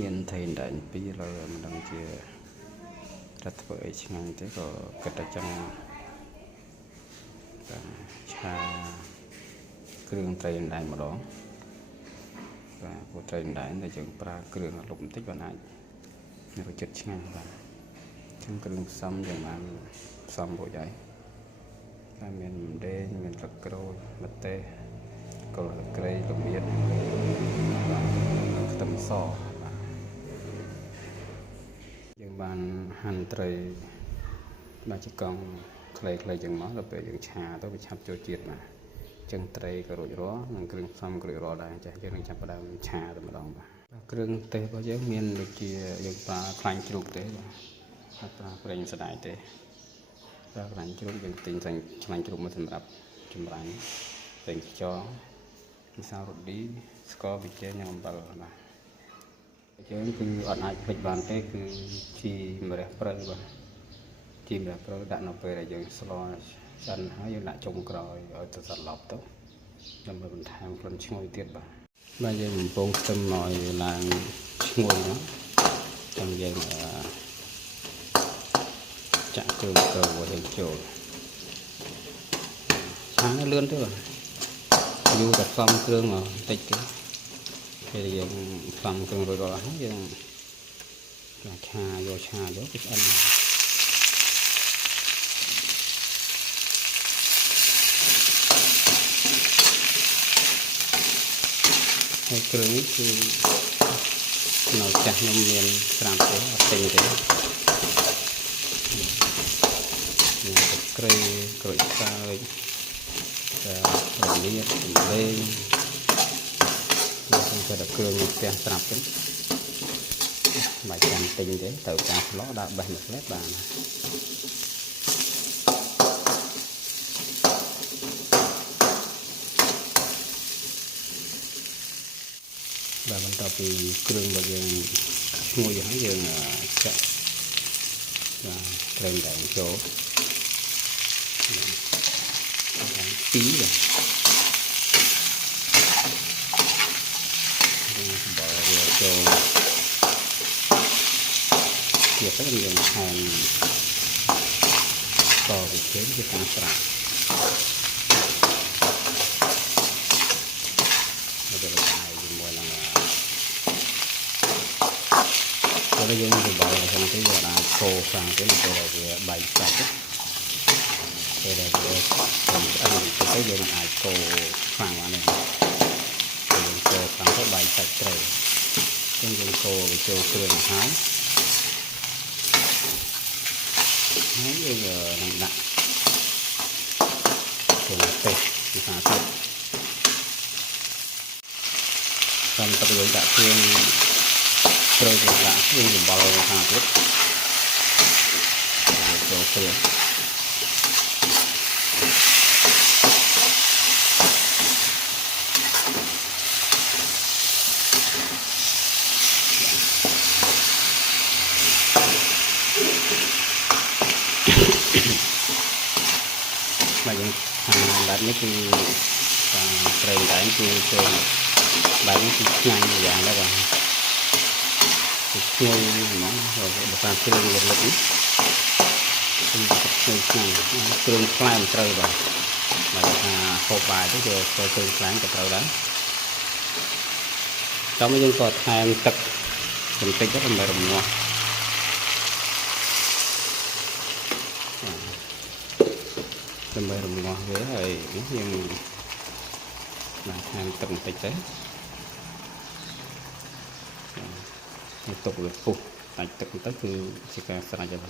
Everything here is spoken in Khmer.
មានថៃដែនពីរលើមិនដឹងជារដ្ឋធ្វើអីឆ្ងាញ់ទេក៏គិតតែចង់ឆាគ្រឿងត្រីដែនម្ដងបាទព្រោះត្រីដែនតែយើងប្រើគ្រឿងលុបបន្តិចបានអាចរសជាតិឆ្ងាញ់បាទចឹងគ្រឿងផ្សំយ៉ាងបានផ្សំរួចហើយតែមានម្ដេងមានស្លឹកក្រូចម្ទេសគល់ស្លឹកគ្រៃល្មៀតខ្ទឹមសយើងបានហាន់ត្រីបាទជាកង់ខ្លីៗចឹងមកដល់ពេលយើងឆាទៅវាឆាប់ចូលជាតិបាទចឹងត្រីក៏រួចរាល់និងគ្រឿងផ្សំក៏រួចរាល់ដែរចាស់យើងនឹងចាប់ផ្ដើមឆាតែម្ដងបាទគ្រឿងទេសរបស់យើងមានដូចជាយើងប្រើខ្លាញ់ជ្រូកទេបាទអត់ប្រើប្រេងស្ដាយទេប្រើខ្លាញ់ជ្រូកយើងទិញខ្លាញ់ជ្រូកមកសម្រាប់ចម្រាញ់ប្រេងខ្យងម្សៅរ៉ូឌីស្ករប៊ីចេងនិងអំបិលបាទយើងគឺអត់អាចភ្លេចបានទេគឺជីម្រះព្រៅបាទជីម្រះព្រៅដាក់នៅពេលដែលយើងស្លចិនហើយយើងដាក់ចុងក្រោយឲ្យទៅសន្លប់ទៅដើម្បីបន្ថែមក្លិនឈ្ងុយទៀតបាទយើងបំពងខ្ទឹមឲ្យឡើងឈ្ងុយណាចាំយើងចាក់គ្រឿងទៅឲ្យចូលឆាលឿនទៅយូរតែផ្សំគ្រឿងបន្តិចទេពេលយើងផ្សំគ្រឿងរួចរាល់ហើយយើងឆាយកទៅឆ្អិនហើយគ្រឿងនេះគឺនៅចាស់ខ្ញុំមានស្រាប់ទេអត់ទិញទេមានទឹកក្រេក្រូចសើចរមៀតលេងខ្ញុំទៅដល់គ្រឿងផ្ទះស្រាប់ទេមិនចាំទិញទេទៅការស្លោដាក់បេះមួយផ្លែបានបាទបន្ទាប់ពីគ្រឿងរបស់យើងឈ្ងុយហើយយើងចាក់បាទត្រីដែងចូលពីរបាទវាចូលជាទៅយើងថែមតវិជ័យជាការស្រាប់ពេលយើងទៅបោកហ្នឹងទៅយើងអាចកូរខាងទៅពេលវាបែកសាច់ពេលដែលវាឆ្អិនទៅយើងអាចកូរខាងហ្នឹងយើងកូរខាងទៅបែកសាច់ត្រីអញ្ចឹងយើងកូរវាចូលគ្រឿងហើយយើងនឹងដាក់គ្រឿងទេសពីខាងទៀតតាមទៅយើងដាក់គ្រឿងត្រូវយើងដាក់គ្រឿងអំបិលខាងទៀតចូលគ្រឿងបាទយើងខាងបែបនេះគឺត្រីដែងគឺចូលបែបនេះគឺឆ្ងាញ់យ៉ាងដែរបាទឈ្ងុយហ្មងបើតាមគ្រឿងវាលឹកនេះគឺឈ្ងុយខ្លាំងគ្រឿងខ្លែមត្រូវបាទបើថាហូបបាយទៅយកចូលគ្រឿងខ្លាំងក៏ត្រូវដែរតោះមកយើងក៏ថែមទឹកបន្តិចទៅដើម្បីរំងាស់ដើម្បីរំងាស់វាហើយយើងបានថែមទឹកបន្តិចទៅទុកវាពុះដាច់ទឹកទៅគឺជាការស្រេចហើយ